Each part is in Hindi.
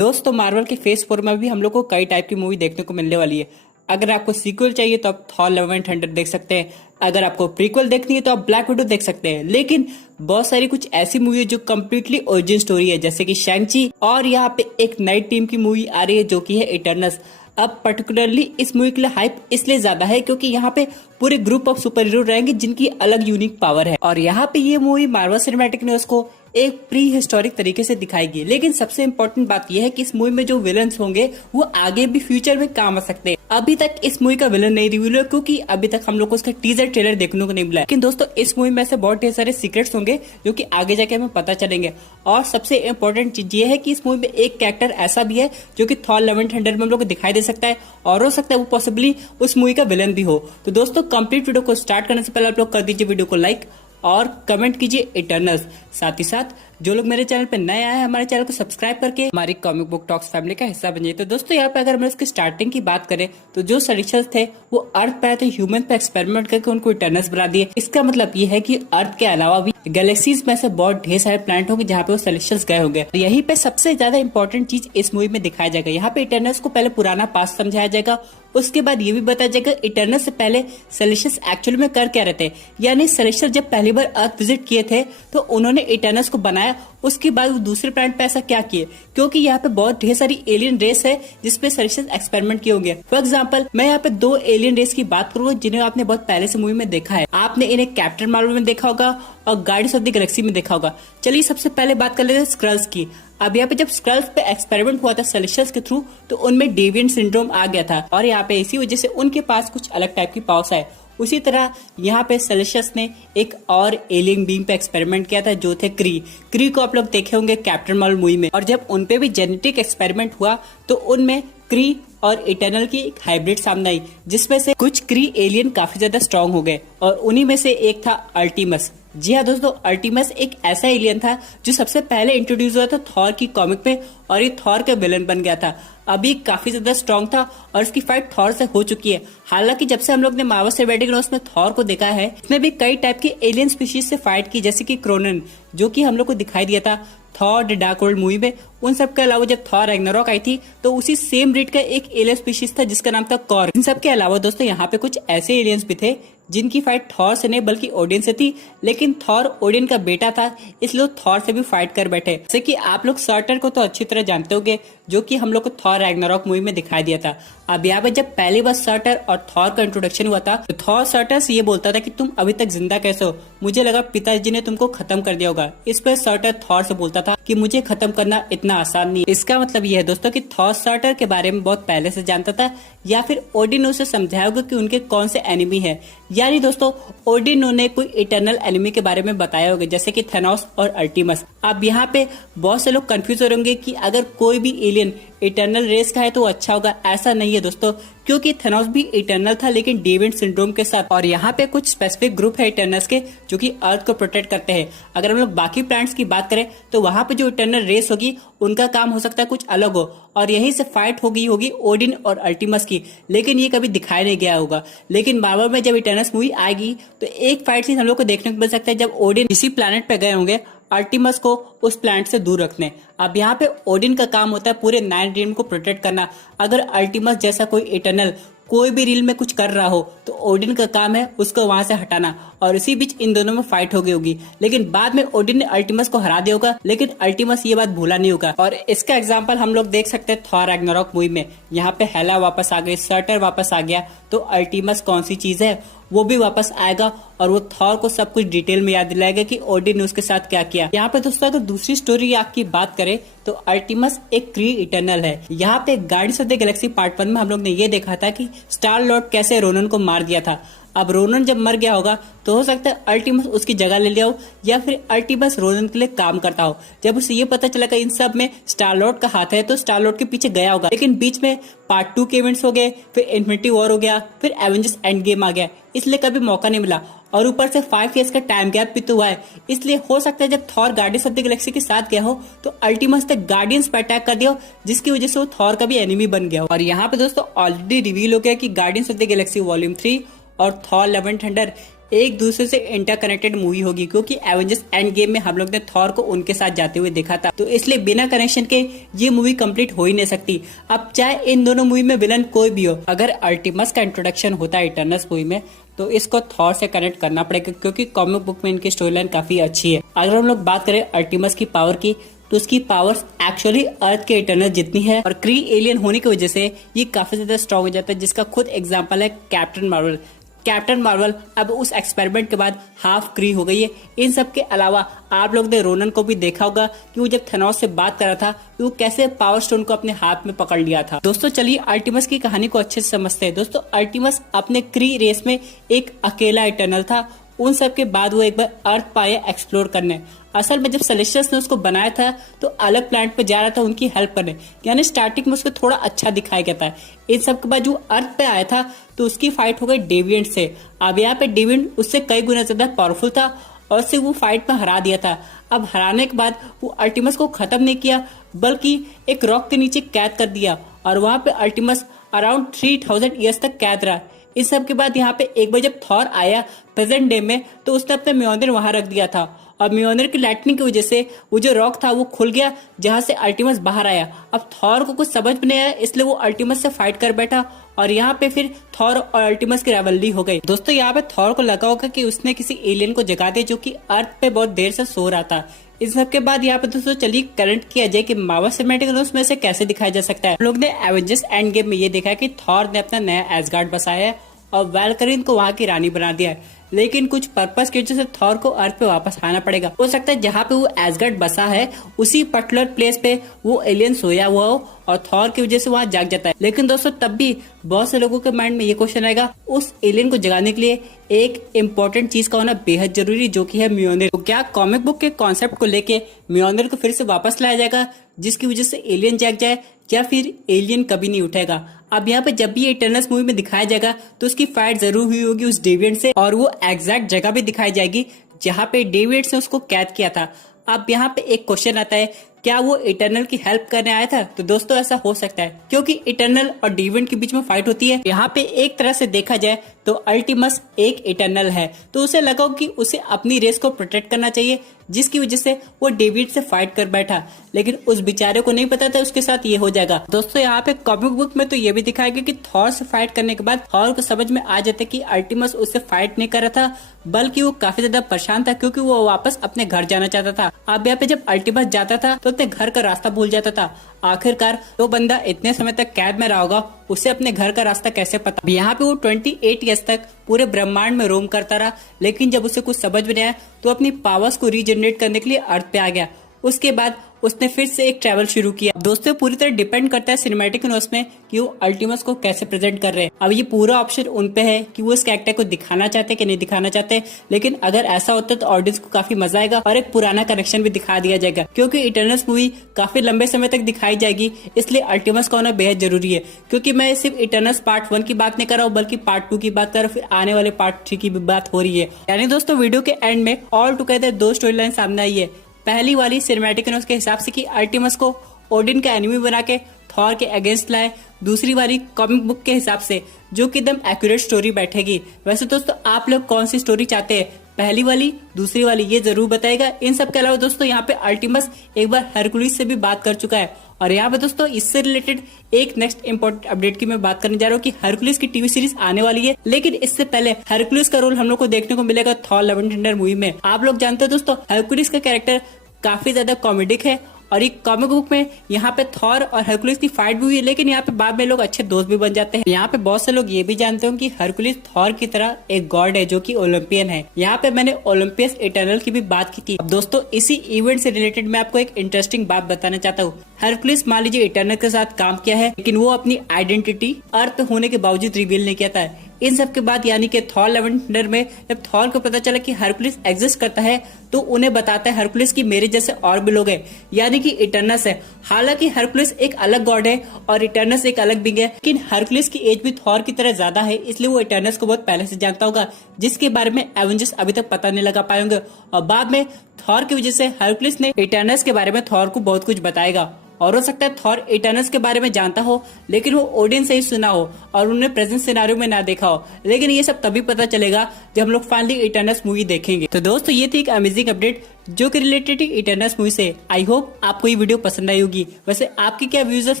दोस्तों मार्वल के फेज 4 में भी हम लोग को कई टाइप की मूवी देखने को मिलने वाली है। अगर आपको सीक्वल चाहिए तो आप थॉर लव एंड थंडर देख सकते हैं। अगर आपको प्रीक्वल देखनी है तो आप ब्लैक विडो देख सकते हैं। लेकिन बहुत सारी कुछ ऐसी मूवी है जो कम्प्लीटली ओरिजिन स्टोरी है, जैसे कि शैंग-ची। और यहाँ पे एक नई टीम की मूवी आ रही है जो कि है इटर्नल्स। अब पर्टिकुलरली इस मूवी के लिए हाइप इसलिए ज्यादा है क्योंकि यहाँ पे पूरे ग्रुप ऑफ सुपर हीरो रहेंगे जिनकी अलग यूनिक पावर है। और यहाँ पे ये मूवी मार्वल सिनेमैटिक यूनिवर्स को एक प्री हिस्टोरिक तरीके से दिखाएगी। लेकिन सबसे इम्पोर्टेंट बात यह है कि इस मूवी में जो विलन्स होंगे वो आगे भी फ्यूचर में काम आ सकते हैं। अभी तक इस मूवी का विलन नहीं रिवील हुआ क्योंकि अभी तक हम लोग को उसका टीजर ट्रेलर देखने को नहीं मिला। लेकिन दोस्तों इस मूवी में ऐसे बहुत ढेर सारे सीक्रेट्स होंगे जो कि आगे जाके हमें पता चलेंगे। और सबसे इम्पोर्टेंट चीज ये है कि इस मूवी में एक कैरेक्टर ऐसा भी है जो कि थॉर लव एंड थंडर में हम लोग को दिखाई दे सकता है और हो सकता है वो पॉसिबली उस मूवी का विलन भी हो। तो दोस्तों कंप्लीट वीडियो को स्टार्ट करने से पहले आप लोग कर दीजिए वीडियो को लाइक और कमेंट कीजिए इटर्नल्स। साथ ही साथ जो लोग मेरे चैनल पे नए आए हैं हमारे चैनल को सब्सक्राइब करके हमारी कॉमिक बुक टॉक्स फैमिली का हिस्सा बनिए। तो दोस्तों यहाँ पे अगर हम इसकी स्टार्टिंग की बात करें तो जो सेलेस्टियल्स थे वो अर्थ पे आए थे, ह्यूमन पे एक्सपेरिमेंट करके उनको इटर्नल्स बना दिए। इसका मतलब ये है कि अर्थ के अलावा भी गैलेक्सीज में से बहुत ढेर सारे प्लैनेट होंगे जहाँ पे वो सेलेस्टियल्स गए होंगे। यहीं पे सबसे ज्यादा इंपॉर्टेंट चीज इस मूवी में दिखाया जाएगा। यहाँ पे इटर्नल्स को पहले पुराना पास्ट समझाया जाएगा, उसके बाद ये भी बताया जाएगा इटर्नल्स से पहले सेलेस्टियल्स एक्चुअली में कर क्या रहे थे। यानी सेलेस्टियल जब पहली बार अर्थ विजिट किए थे तो उन्होंने इटर्नल्स को बनाया, उसके बाद वो दूसरे प्लैनेट पे ऐसा क्या किए क्योंकि यहाँ पे बहुत ढेर सारी एलियन रेस है जिसपे सेलेस्टियल एक्सपेरिमेंट किए होंगे। फॉर एग्जांपल मैं यहाँ पे दो एलियन रेस की बात करूंगा जिन्हें आपने बहुत पहले से मूवी में देखा है। आपने इन्हें कैप्टन मार्वल में देखा होगा और गार्डियंस ऑफ द गैलेक्सी में देखा होगा। चलिए सबसे पहले बात कर लेते हैं स्क्रल्स की। अब यहाँ पे जब स्क्रल्स पे एक्सपेरिमेंट हुआ था सेलेस्टियल्स के थ्रू तो उनमें डेविएंट सिंड्रोम आ गया था और यहाँ पे इसी वजह से उनके पास कुछ अलग टाइप की पावर्स है। उसी तरह यहाँ पे सेलेस्टियल्स ने एक और एलियन बीइंग पे एक्सपेरिमेंट किया था जो थे क्री को आप लोग देखे होंगे कैप्टन मार्वल मूवी में। और जब उनपे भी जेनेटिक एक्सपेरिमेंट हुआ तो उनमें क्री और इटर्नल की एक हाइब्रिड सामने आई जिसमें से कुछ क्री एलियन काफी ज्यादा स्ट्रांग हो गए और उन्हीं में से एक था अल्टीमस। जी हाँ दोस्तों, अल्टीमस एक ऐसा एलियन था जो सबसे पहले इंट्रोड्यूस हुआ था थॉर की कॉमिक में और ये थॉर का विलन बन गया था। अभी काफी ज्यादा स्ट्रांग था और इसकी फाइट थॉर से हो चुकी है। हालांकि जब से हम लोग ने मार्वल सिनेमैटिक यूनिवर्स में थॉर को देखा है इसमें भी कई टाइप की एलियन स्पीशीज से फाइट की, जैसे कि क्रोनन जो कि हम लोग को दिखाई दिया था Thor the dark world movie में। उन सब के अलावा जब थॉर रैग्नारॉक आई थी तो उसी सेम ब्रीड का एक एलियन स्पीशीज था जिसका नाम था कॉर। इन सब के अलावा दोस्तों यहाँ पे कुछ ऐसे एलियंस भी थे जिनकी फाइट थॉर से नहीं बल्कि ओडिन से थी, लेकिन थॉर ओडिन का बेटा था इसलिए थॉर से भी फाइट कर बैठे। जैसे कि आप लोग सर्टर को तो अच्छी तरह जानते होंगे जो कि हम लोग को थॉर रैग्नारॉक मूवी में दिखाई दिया था। अब यहाँ पे जब पहली बार सर्टर और थॉर का इंट्रोडक्शन हुआ था तो थॉर सर्टर से ये बोलता था कि तुम अभी तक जिंदा कैसे हो, मुझे लगा पिताजी ने तुमको खत्म कर दिया होगा। इस पर सर्टर थॉर से बोलता था कि मुझे खत्म करना इतना आसान नहीं है। इसका मतलब ये है दोस्तों कि थॉर सर्टर के बारे में बहुत पहले से जानता था या फिर ओडिन उसे समझाया होगा कि उनके कौन से एनिमी है। यानी दोस्तों ओडिन ने कोई इटर्नल एनिमी के बारे में बताया होगा जैसे कि थेनोस और अल्टीमस। अब यहाँ पे बहुत से लोग कंफ्यूज हो होंगे कि अगर कोई भी एलियन इटर्नल रेस का है तो अच्छा होगा। ऐसा नहीं है दोस्तों, क्योंकि थेनोस भी इटर्नल था लेकिन डेविएंट सिंड्रोम के साथ। और यहाँ पे कुछ स्पेसिफिक ग्रुप है इटर्नल्स के जो कि अर्थ को प्रोटेक्ट करते हैं। अगर हम लोग बाकी प्लैनेट्स की बात करें तो वहां पे जो इटर्नल रेस होगी उनका काम हो सकता है कुछ अलग हो और यहीं से फाइट होगी ओडिन और अल्टीमस की, लेकिन ये कभी दिखाया नहीं गया होगा। लेकिन मार्वल में जब इटर्नल्स मूवी आएगी तो एक फाइट सीन हम लोग को देखने को मिल सकता है जब ओडिन किसी प्लैनेट पे गए होंगे अल्टीमस को उस प्लैनेट से दूर रखने। अब यहाँ पे ओडिन का काम होता है पूरे 9 रियल्म को प्रोटेक्ट करना। अगर अल्टीमस जैसा कोई इटर्नल कोई भी रील में कुछ कर रहा हो तो ओडिन का काम है उसको वहां से हटाना और इसी बीच इन दोनों में फाइट हो गई होगी। लेकिन बाद में ओडिन ने अल्टीमस को हरा दिया होगा लेकिन अल्टीमस ये बात भूला नहीं होगा। और इसका एग्जांपल हम लोग देख सकते हैं थॉर रैग्नारॉक मूवी में। यहाँ पे हेला वापस आ गई, सर्टर वापस आ गया, तो अल्टीमस कौन सी चीज है वो भी वापस आएगा और वो थॉर को सब कुछ डिटेल में याद दिलाएगा कि ओडिन ने उसके साथ क्या किया। यहाँ पे दोस्तों अगर दूसरी स्टोरी आपकी बात करें तो अल्टीमस एक क्री इटर्नल है। यहाँ पे guardians of the Galaxy part 1 में हम लोग ने ये देखा था कि स्टार लॉर्ड कैसे रोनन को मार दिया था। अब रोनन जब मर गया होगा तो हो सकता है अल्टीमस उसकी जगह ले लिया हो या फिर अल्टीमस रोनन के लिए काम करता हो। जब उसे ये पता चला कि इन सब में स्टार लॉर्ड का हाथ है तो स्टार लॉर्ड के पीछे गया होगा। लेकिन बीच में पार्ट 2 के इवेंट्स हो गए, फिर इन्फिनिटी वॉर हो गया, फिर एवेंजर्स एंड गेम आ गया, इसलिए कभी मौका नहीं मिला। और ऊपर से 5 इयर्स का टाइम गैप भी तो हुआ है, इसलिए हो सकता है जब Thor guardians of the Galaxy के साथ गया हो तो अल्टीमस ने गार्डियंस पर अटैक कर दिया हो जिसकी वजह से वो थॉर का भी एनिमी बन गया हो। और यहाँ पे दोस्तों ऑलरेडी रिवील हो गया कि guardians of the Galaxy volume 3 और थॉर लव एंड थंडर एक दूसरे से इंटरकनेक्टेड मूवी होगी, क्योंकि एवेंजर्स एंड गेम में हम लोग ने थॉर को उनके साथ जाते हुए देखा था, तो इसलिए बिना कनेक्शन के ये मूवी कंप्लीट हो ही नहीं सकती। अब चाहे इन दोनों मूवी में विलन कोई भी हो, अगर अल्टीमस का इंट्रोडक्शन होता है इटर्नल्स मूवी में तो इसको थॉर से कनेक्ट करना पड़ेगा, क्योंकि कॉमिक बुक में इनकी स्टोरी लाइन काफी अच्छी है। अगर हम लोग बात करें अल्टीमस की पावर की, तो उसकी पावर्स एक्चुअली अर्थ के इटर्नल जितनी है, और क्री एलियन होने की वजह से ये काफी ज्यादा स्ट्रॉन्ग हो जाता है, जिसका खुद एग्जांपल है कैप्टन मार्वल। कैप्टन मार्वल अब उस एक्सपेरिमेंट के बाद हाफ क्री हो गई है। इन सब के अलावा आप लोग ने रोनन को भी देखा होगा कि वो जब थेनोस से बात कर रहा था तो वो कैसे पावर स्टोन को अपने हाथ में पकड़ लिया था। दोस्तों चलिए अल्टीमस की कहानी को अच्छे से समझते हैं। दोस्तों अल्टीमस अपने क्री रेस में एक अकेला इटर्नल था। उन सब के बाद वो एक बार अर्थ पाया एक्सप्लोर करने। असल में जब सेलेस्टियल्स ने उसको बनाया था तो अलग प्लैनेट पे जा रहा था उनकी हेल्प करने, यानी स्टार्टिंग में उसको थोड़ा अच्छा दिखाया गया था। इन सब के बाद जो अर्थ पे आया था तो उसकी फाइट हो गई डेविएंट से। अब यहाँ पे डेविएंट उससे कई गुना ज्यादा पावरफुल था और उसे वो फाइट में हरा दिया था। अब हराने के बाद वो अल्टीमस को खत्म नहीं किया, बल्कि एक रॉक के नीचे कैद कर दिया और वहां पे अल्टीमस अराउंड 3000 ईयर्स तक कैद रहा। इस सब के बाद यहाँ पे एक बार जब थॉर आया प्रेजेंट डे में तो उसने अपना म्योल्नर वहां रख दिया था, और म्योल्नर की लाइटनिंग की वजह से वो जो रॉक था वो खुल गया, जहां से अल्टीमस बाहर आया। अब थॉर को कुछ समझ में नहीं आया, इसलिए वो अल्टीमस से फाइट कर बैठा और यहाँ पे फिर थॉर और अल्टीमस की राइवलरी हो गई। दोस्तों यहाँ पे थॉर को लगा होगा कि उसने किसी एलियन को जगा दिया जो कि अर्थ पे बहुत देर से सो रहा था। इन सब के बाद यहाँ पे दोस्तों चलिए करंट किया जाए कि मार्वल सिनेमैटिक यूनिवर्स में से कैसे दिखाया जा सकता है। हम लोग ने एवेंजर्स एंड गेम में ये देखा कि थॉर ने अपना नया एसगार्ड बसाया है और वैल्करिन को वहां की रानी बना दिया है, लेकिन कुछ पर्पस की वजह से थॉर को अर्थ पे वापस आना पड़ेगा। हो सकता है जहाँ पे वो एसगार्ड बसा है उसी पर्टिकुलर प्लेस पे वो एलियन सोया हुआ हो और थॉर की वजह से वहां जाग जाता है। लेकिन दोस्तों तब भी बहुत से लोगों के माइंड में ये क्वेश्चन आएगा, उस एलियन को जगाने के लिए एक इम्पोर्टेंट चीज का होना बेहद जरूरी, जो कि है म्योल्नर। तो क्या कॉमिक बुक के कॉन्सेप्ट को लेके म्योल्नर को फिर से वापस लाया जाएगा जिसकी वजह से एलियन जाग जाए, या फिर एलियन कभी नहीं उठेगा? अब यहाँ पे जब भी इटर्नल्स मूवी में दिखाया जाएगा तो उसकी फाइट जरूर हुई होगी उस डेविएंट से, और वो एग्जैक्ट जगह भी दिखाई जाएगी जहाँ पे डेविएंट ने उसको कैद किया था। अब यहाँ पे एक क्वेश्चन आता है, क्या वो इटर्नल की हेल्प करने आया था? तो दोस्तों ऐसा हो सकता है, क्योंकि इटर्नल और डेविएंट के बीच में फाइट होती है। यहाँ पे एक तरह से देखा जाए तो अल्टीमस एक इटर्नल है, तो उसे लगा कि उसे अपनी रेस को प्रोटेक्ट करना चाहिए, जिसकी वजह से वो डेविड से फाइट कर बैठा। लेकिन उस बेचारे को नहीं पता था उसके साथ ये हो जाएगा। दोस्तों यहाँ पे कॉमिक बुक में तो ये भी दिखाया गया कि थॉर से फाइट करने के बाद थॉर को समझ में आ जाता कि अल्टीमस उससे फाइट नहीं कर रहा था, बल्कि वो काफी ज्यादा परेशान था, क्योंकि वो वापस अपने घर जाना चाहता था। अब यहाँ पे जब अल्टीमस जाता था तो अपने घर का रास्ता भूल जाता था। आखिरकार तो बंदा इतने समय तक कैद में रहा होगा, उसे अपने घर का रास्ता कैसे पता? यहाँ पे वो 28 ईयर्स तक पूरे ब्रह्मांड में रोम करता रहा, लेकिन जब उसे कुछ समझ में नहीं आया तो अपनी पावर्स को रीजनरेट करने के लिए अर्थ पे आ गया। उसके बाद उसने फिर से एक ट्रैवल शुरू किया। दोस्तों पूरी तरह डिपेंड करता है सिनेमैटिक यूनिवर्स में कि वो अल्टीमस को कैसे प्रेजेंट कर रहे हैं। अब ये पूरा ऑप्शन उन पे है कि वो इस कैरेक्टर को दिखाना चाहते हैं कि नहीं दिखाना चाहते, लेकिन अगर ऐसा होता तो ऑडियंस को काफी मजा आएगा और एक पुराना कनेक्शन भी दिखा दिया जाएगा, क्योंकि इटर्नल्स मूवी काफी लंबे समय तक दिखाई जाएगी, इसलिए अल्टीमस का होना बेहद जरूरी है। क्योंकि मैं सिर्फ इटर्नल्स पार्ट 1 की बात नहीं कर रहा हूँ, बल्कि पार्ट 2 की बात कर रहा हूँ, फिर आने वाले पार्ट 3 की भी बात हो रही है। यानी दोस्तों वीडियो के एंड में ऑल टुगेदर 2 स्टोरी लाइन सामने आई है। पहली वाली सिनेमैटिक यूनिवर्स के हिसाब से कि अल्टीमस को ओडिन का एनिमी बना के थॉर के अगेंस्ट लाए, दूसरी वाली कॉमिक बुक के हिसाब से जो कि एकदम एक्यूरेट स्टोरी बैठेगी। वैसे दोस्तों आप लोग कौन सी स्टोरी चाहते हैं, पहली वाली दूसरी वाली, ये जरूर बताएगा। इन सब के अलावा दोस्तों यहाँ पे अल्टीमस एक बार हरकुलिस से भी बात कर चुका है, और यहाँ पे दोस्तों इससे रिलेटेड एक नेक्स्ट इंपॉर्टेंट अपडेट की मैं बात करने जा रहा हूँ कि हरकुलिस की टीवी सीरीज आने वाली है। लेकिन इससे पहले हरकुलिस का रोल हम लोग को देखने को मिलेगा Thor love and thunder movie में। आप लोग जानते हो दोस्तों हरकुलिस का कैरेक्टर काफी ज्यादा कॉमेडिक है, और एक कॉमिक बुक में यहाँ पे थॉर और हरकुलिस की फाइट भी हुई है, लेकिन यहाँ पे बाद में लोग अच्छे दोस्त भी बन जाते हैं। यहाँ पे बहुत से लोग ये भी जानते हो कि हरकुलिस थॉर की तरह एक गॉड है जो कि ओलंपियन है। यहाँ पे मैंने ओलंपियस इटर्नल की भी बात की थी। अब दोस्तों इसी इवेंट से रिलेटेड मैं आपको एक इंटरेस्टिंग बात बताना चाहता हूँ। हरकुलिस मान लीजिए इटर्नल के साथ काम किया है, लेकिन वो अपनी आइडेंटिटी अर्थ होने के बावजूद रिवील नहीं किया था। इन सब के बाद यानी कि थॉर लव एंड थंडर में जब थॉर को पता चला कि हरकुलिस एग्जिस्ट करता है तो उन्हें बताता है हरकुलिस की मेरे जैसे और भी लोग हैं, यानी कि इटर्नस है। हालांकि हरकुलिस एक अलग गॉड है और इटर्नस एक अलग बिंग है, लेकिन हरकुलिस की एज भी थॉर की तरह ज्यादा है, इसलिए वो इटर्नस को बहुत पहले से जानता होगा, जिसके बारे में एवेंजर्स अभी तक पता नहीं लगा पाएंगे। और बाद में थॉर की वजह से हरकुलिस ने इटर्नस के बारे में थॉर को बहुत कुछ बताएगा। और हो सकता है थॉर इटर्नल्स के बारे में जानता हो लेकिन वो ओडिन से ही सुना हो और उन्हें प्रेजेंट सिनेरियो में ना देखा हो। लेकिन ये सब तभी पता चलेगा जब हम लोग फाइनली इटर्नल्स मूवी देखेंगे। तो दोस्तों ये थी एक अमेजिंग अपडेट जो कि रिलेटेड इटर्नल्स मूवी से। आई होप आपको ये वीडियो पसंद आई होगी। वैसे आपकी क्या व्यूज है इस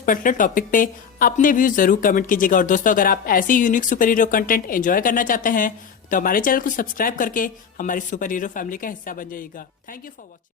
पर्टिकुलर टॉपिक पे, अपने व्यूज जरूर कमेंट कीजिएगा। और दोस्तों अगर आप ऐसी unique super hero content enjoy करना चाहते हैं तो हमारे चैनल को सब्सक्राइब करके हमारी सुपर हीरो फैमिली का हिस्सा बन जाइएगा। Thank you for watching.